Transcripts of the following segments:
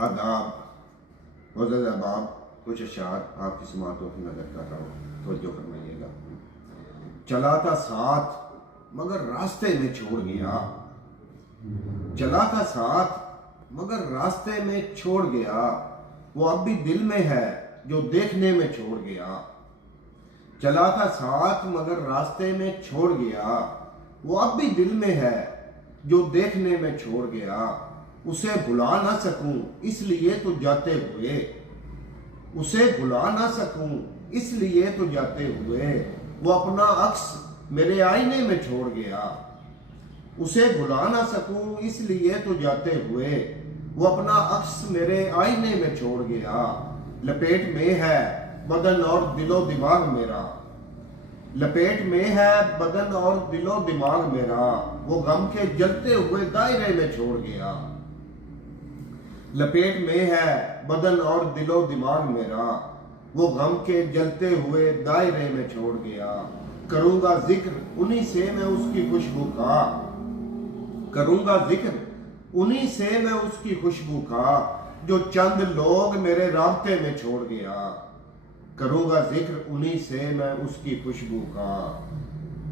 आदाब मोअज़्ज़ज़ अहबाब, कुछ अशार आपकी समातों की नज़र कर रहा हूँ, तवज्जो फरमाइएगा। चला था साथ मगर रास्ते में छोड़ गया, चला था साथ मगर रास्ते में छोड़ गया, वो अब भी दिल में है जो देखने में छोड़ गया। चला था साथ मगर रास्ते में छोड़ गया, वो अब भी दिल में है जो देखने में छोड़ गया। उसे भुला ना सकूं इसलिए तो जाते हुए, उसे भुला ना सकूं इसलिए तो जाते हुए, वो अपना अक्स मेरे आईने में छोड़ गया। उसे भुला ना सकूं इसलिए तो जाते हुए, वो अपना अक्स मेरे आईने में छोड़ गया। लपेट में है बदन और दिलो दिमाग मेरा, लपेट में है बदन और दिलो दिमाग मेरा, वो गम के जलते हुए दायरे में छोड़ गया। लपेट में है बदन और दिलो दिमाग मेरा, वो गम के जलते हुए दायरे में छोड़ गया। करूंगा जिक्र उन्हीं से मैं उसकी खुशबू का, करूंगा जिक्र उन्हीं से मैं उसकी खुशबू का, जो चंद लोग मेरे रास्ते में छोड़ गया। करूंगा जिक्र उन्हीं से मैं उसकी खुशबू का,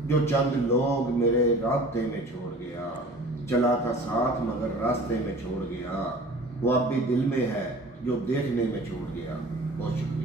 जो चंद लोग मेरे रास्ते में छोड़ गया। चला था साथ मगर रास्ते में छोड़ गया, वो अब भी दिल में है जो देखने में छोड़ गया। बहुत शुक्रिया।